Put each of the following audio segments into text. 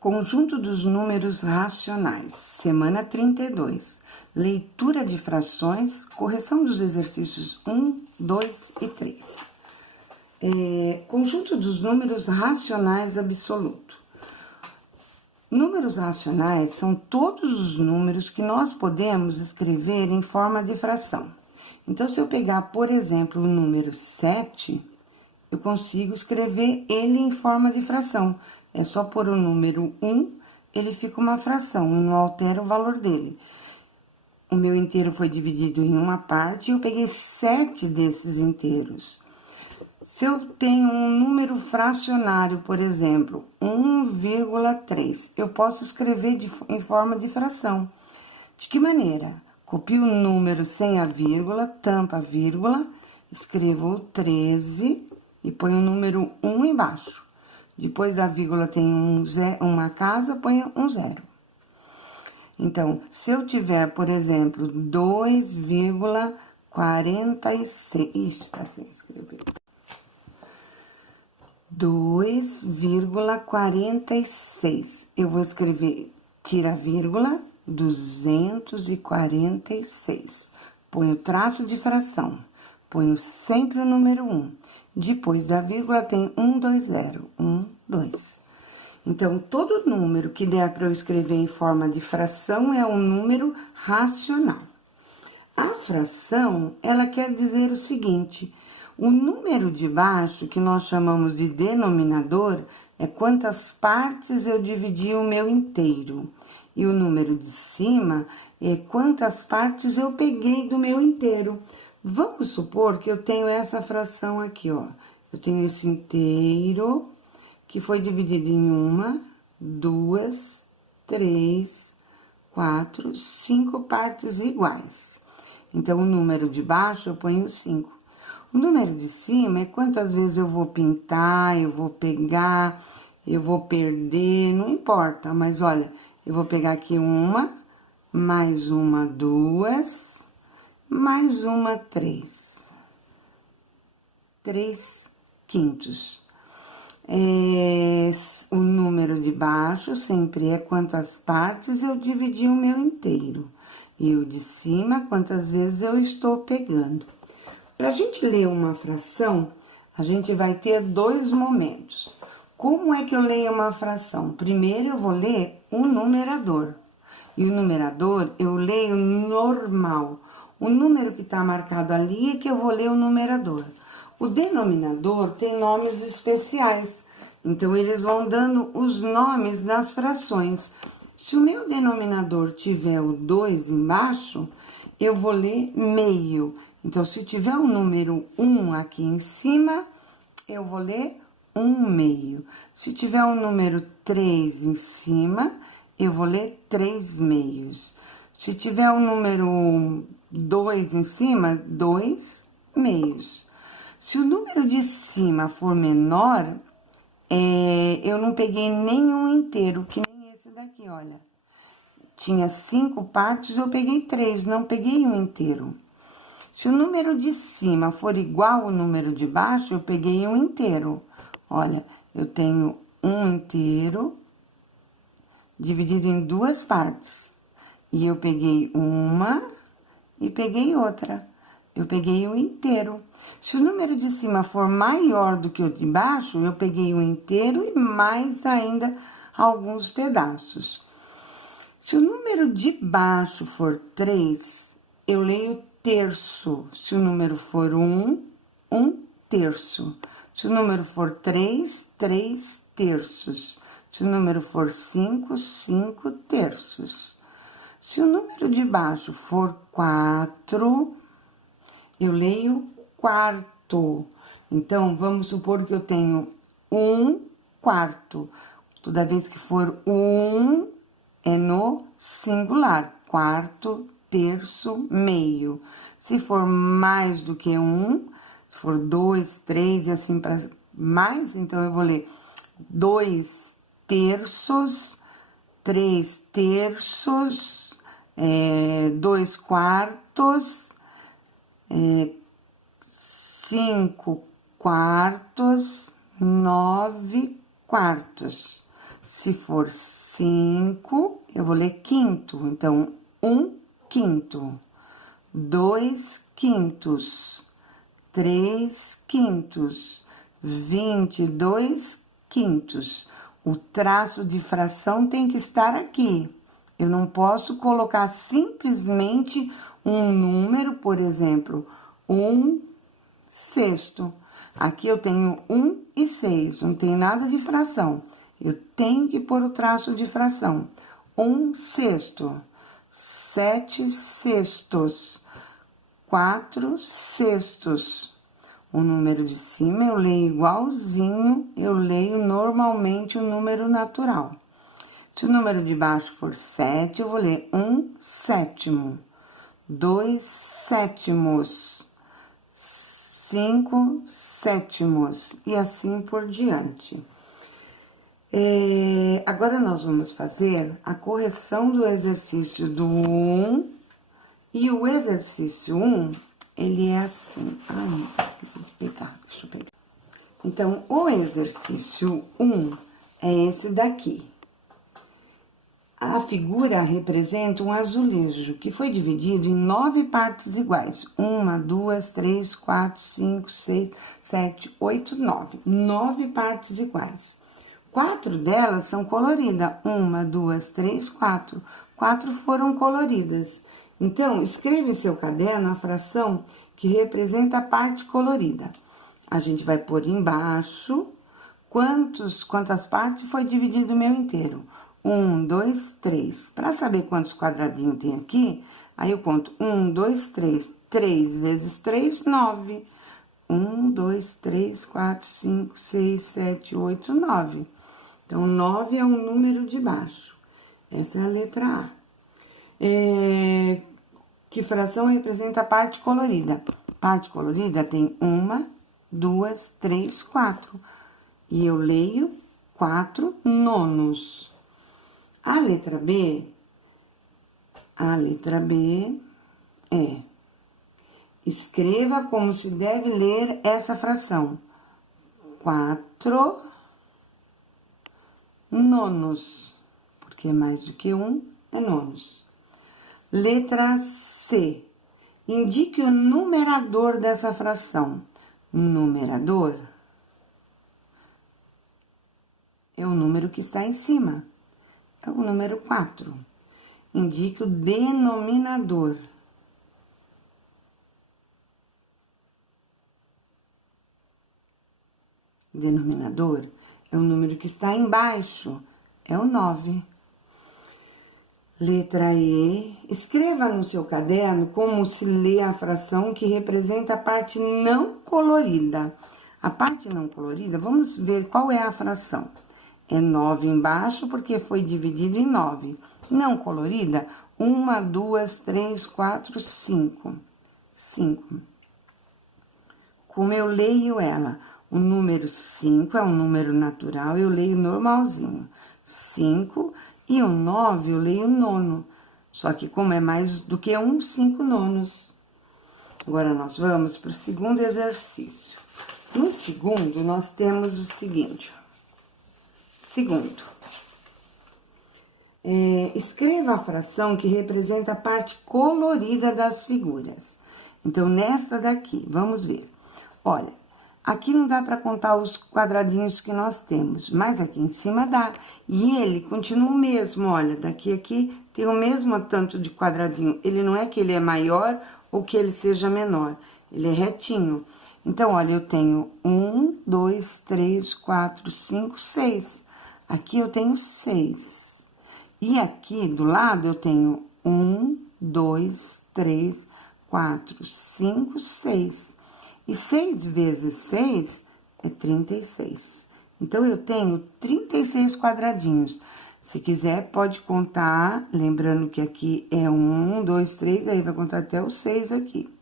Conjunto dos números racionais, semana 32. Leitura de frações, correção dos exercícios 1, 2 e 3. Conjunto dos números racionais absoluto. Números racionais são todos os números que nós podemos escrever em forma de fração. Então, se eu pegar, por exemplo, o número 7, eu consigo escrever ele em forma de fração. É só pôr o número 1, ele fica uma fração, e não altera o valor dele. O meu inteiro foi dividido em uma parte e eu peguei 7 desses inteiros. Se eu tenho um número fracionário, por exemplo, 1,3, eu posso escrever em forma de fração. De que maneira? Copio o número sem a vírgula, tampa a vírgula, escrevo o 13 e ponho o número 1 embaixo. Depois da vírgula tem uma casa, ponho um zero. Então, se eu tiver, por exemplo, 2,46... Ixi, tá sem escrever. 2,46. Eu vou escrever, tira a vírgula, 246. Ponho traço de fração. Ponho sempre o número 1. Depois da vírgula tem 1, 2, 0. 1, 2. Então, todo número que der para eu escrever em forma de fração é um número racional. A fração, ela quer dizer o seguinte: o número de baixo, que nós chamamos de denominador, é quantas partes eu dividi o meu inteiro. E o número de cima é quantas partes eu peguei do meu inteiro. Vamos supor que eu tenho essa fração aqui, ó. Eu tenho esse inteiro que foi dividido em 1, 2, 3, 4, 5 partes iguais. Então, o número de baixo eu ponho 5. O número de cima é quantas vezes eu vou pintar, eu vou pegar, eu vou perder, não importa. Mas, olha, eu vou pegar aqui 1, mais uma 2... mais uma 3. 3 quintos. O número de baixo sempre é quantas partes eu dividi o meu inteiro. E o de cima, quantas vezes eu estou pegando. Para a gente ler uma fração, a gente vai ter dois momentos. Como é que eu leio uma fração? Primeiro, eu vou ler o numerador. E o numerador, eu leio normal. O número que está marcado ali é que eu vou ler o numerador. O denominador tem nomes especiais, então eles vão dando os nomes das frações. Se o meu denominador tiver o 2 embaixo, eu vou ler meio. Então, se tiver o número 1 aqui em cima, eu vou ler 1 meio. Se tiver o número 3 em cima, eu vou ler 3 meios. Se tiver o número 2 em cima, 2 meios. Se o número de cima for menor, eu não peguei nenhum inteiro, que nem esse daqui, olha. Tinha 5 partes, eu peguei 3, não peguei um inteiro. Se o número de cima for igual ao número de baixo, eu peguei um inteiro. Olha, eu tenho um inteiro dividido em 2 partes. E eu peguei uma e peguei outra. Eu peguei o inteiro. Se o número de cima for maior do que o de baixo, eu peguei o inteiro e mais ainda alguns pedaços. Se o número de baixo for 3, eu leio terço. Se o número for 1, 1 terço. Se o número for 3, 3 terços. Se o número for 5, 5 terços. Se o número de baixo for 4, eu leio quarto. Então, vamos supor que eu tenho 1 quarto. Toda vez que for 1, é no singular. Quarto, terço, meio. Se for mais do que 1, se for 2, 3 e assim para mais, então eu vou ler 2 terços, 3 terços, 2 quartos, 5 quartos, 9 quartos. Se for 5, eu vou ler quinto. Então, 1/5, 2/5, 3/5, 22/5. O traço de fração tem que estar aqui. Eu não posso colocar simplesmente um número, por exemplo, 1/6. Aqui eu tenho 1 e 6, não tem nada de fração. Eu tenho que pôr o traço de fração. 1/6, 7/6, 4/6. O número de cima eu leio igualzinho, eu leio normalmente o número natural. Se o número de baixo for 7, eu vou ler 1/7, 2/7, 5/7 e assim por diante. Agora, nós vamos fazer a correção do exercício do 1, e o exercício 1, ele é assim. Ai, esqueci de pegar, deixa eu pegar. Então, o exercício 1 é esse daqui. A figura representa um azulejo que foi dividido em 9 partes iguais. 1, 2, 3, 4, 5, 6, 7, 8, 9. 9 partes iguais. 4 delas são coloridas. 1, 2, 3, 4. 4 foram coloridas. Então, escreva em seu caderno a fração que representa a parte colorida. A gente vai pôr embaixo quantas partes foi dividido o meu inteiro. 1, 2, 3. Para saber quantos quadradinhos tem aqui, aí eu conto 1, 2, 3. 3 vezes 3, 9. 1, 2, 3, 4, 5, 6, 7, 8, 9. Então, 9 é o número de baixo. Essa é a letra A. Que fração representa a parte colorida? Parte colorida tem 1, 2, 3, 4. E eu leio 4/9. A letra B é: escreva como se deve ler essa fração. 4/9, porque é mais do que 1, é nonos. Letra C. Indique o numerador dessa fração. Numerador é o número que está em cima. É o número 4. Indique o denominador. O denominador é o número que está embaixo. É o 9. Letra E. Escreva no seu caderno como se lê a fração que representa a parte não colorida. A parte não colorida, vamos ver qual é a fração. É 9 embaixo, porque foi dividido em 9. Não colorida, 1, 2, 3, 4, 5. 5. Como eu leio ela? O número 5 é um número natural, eu leio normalzinho. 5 e o 9 eu leio nono. Só que como é mais do que 1, 5/9. Agora, nós vamos para o segundo exercício. No segundo, nós temos o seguinte. Segundo, escreva a fração que representa a parte colorida das figuras. Então, nesta daqui, vamos ver. Olha, aqui não dá para contar os quadradinhos que nós temos, mas aqui em cima dá. E ele continua o mesmo, olha, daqui a aqui tem o mesmo tanto de quadradinho. Ele não é que ele é maior ou que ele seja menor, ele é retinho. Então, olha, eu tenho 1, 2, 3, 4, 5, 6. Aqui eu tenho 6. E aqui do lado eu tenho 1, 2, 3, 4, 5, 6. E 6 vezes 6 é 36. Então, eu tenho 36 quadradinhos. Se quiser, pode contar, lembrando que aqui é 1, 2, 3, aí vai contar até o 6 aqui.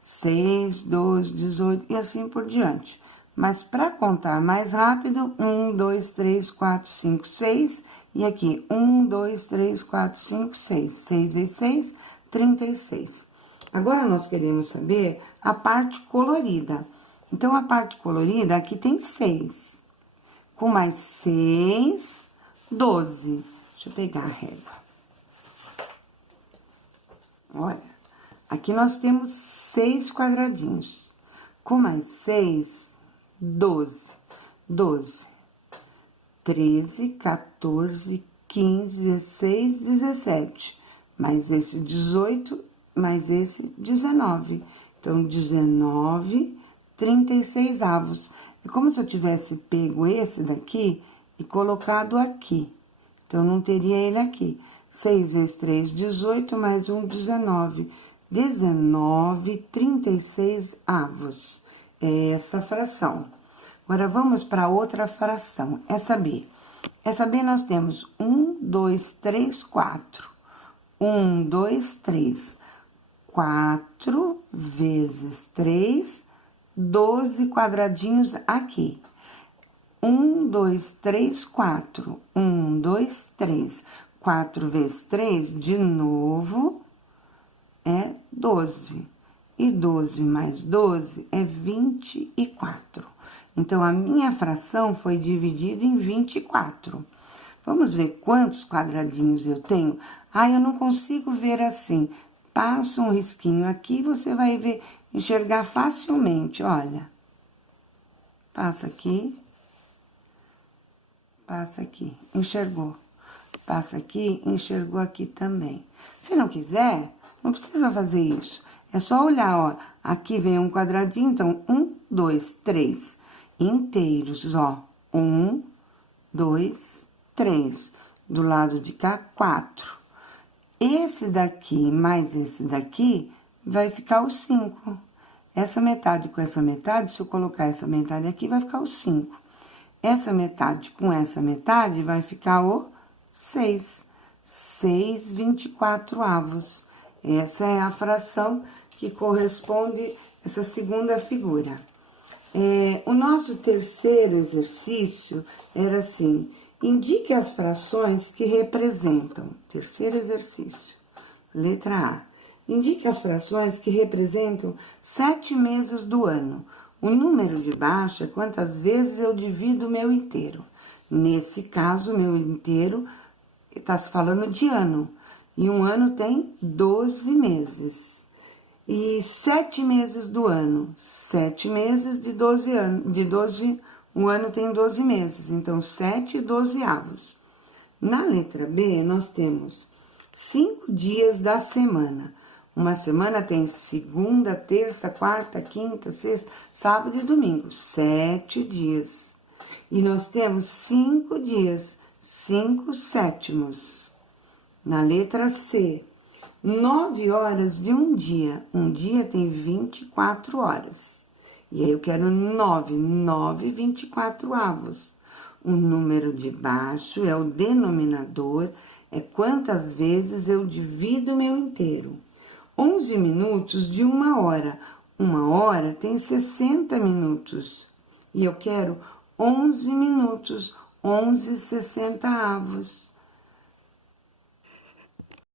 6, 12, 18 e assim por diante. Mas para contar mais rápido, 1, 2, 3, 4, 5, 6. E aqui, 1, 2, 3, 4, 5, 6. 6 vezes 6, 36. Agora, nós queremos saber a parte colorida. Então, a parte colorida aqui tem 6. Com mais 6, 12. Deixa eu pegar a régua. Olha, aqui nós temos 6 quadradinhos. Com mais 6, 12. 12. 13, 14, 15, 16, 17. Mais esse 18, mais esse 19. Então, 19, 36 avos. É como se eu tivesse pego esse daqui e colocado aqui. Então, não teria ele aqui. 6 vezes 3, 18, mais 1, 19. 19, 36 avos. É essa fração. Agora, vamos para outra fração. Essa B. Essa B nós temos 1, 2, 3, 4. 1, 2, 3. 4 vezes 3, 12 quadradinhos aqui. 1, 2, 3, 4. 1, 2, 3. 4 vezes 3, de novo, é 12. E 12 mais 12 é 24. Então, a minha fração foi dividida em 24. Vamos ver quantos quadradinhos eu tenho? Ah, eu não consigo ver assim. Passa um risquinho aqui, você vai ver, enxergar facilmente, olha. Passa aqui. Passa aqui, enxergou. Passa aqui, enxergou aqui também. Se não quiser, não precisa fazer isso. É só olhar, ó. Aqui vem um quadradinho, então, 1, 2, 3. Inteiros, ó. 1, 2, 3. Do lado de cá, 4. Esse daqui mais esse daqui vai ficar o 5. Essa metade com essa metade, se eu colocar essa metade aqui, vai ficar o 5. Essa metade com essa metade vai ficar o 6. 6, 24 avos. Essa é a fração que corresponde a essa segunda figura. O nosso terceiro exercício era assim: indique as frações que representam. Terceiro exercício, letra A. Indique as frações que representam 7 meses do ano. O número de baixo é quantas vezes eu divido o meu inteiro. Nesse caso, o meu inteiro está se falando de ano. E um ano tem 12 meses. E 7 meses do ano. 7 meses de 12 anos. Um ano tem 12 meses. Então, 7 e 12 avos. Na letra B, nós temos 5 dias da semana. Uma semana tem segunda, terça, quarta, quinta, sexta, sábado e domingo. 7 dias. E nós temos 5 dias, 5 sétimos. Na letra C, 9 horas de um dia. Um dia tem 24 horas. E aí eu quero 9, 24 avos. O número de baixo é o denominador, é quantas vezes eu divido o meu inteiro. 11 minutos de uma hora. Uma hora tem 60 minutos. E eu quero 11 minutos, 11 60 avos.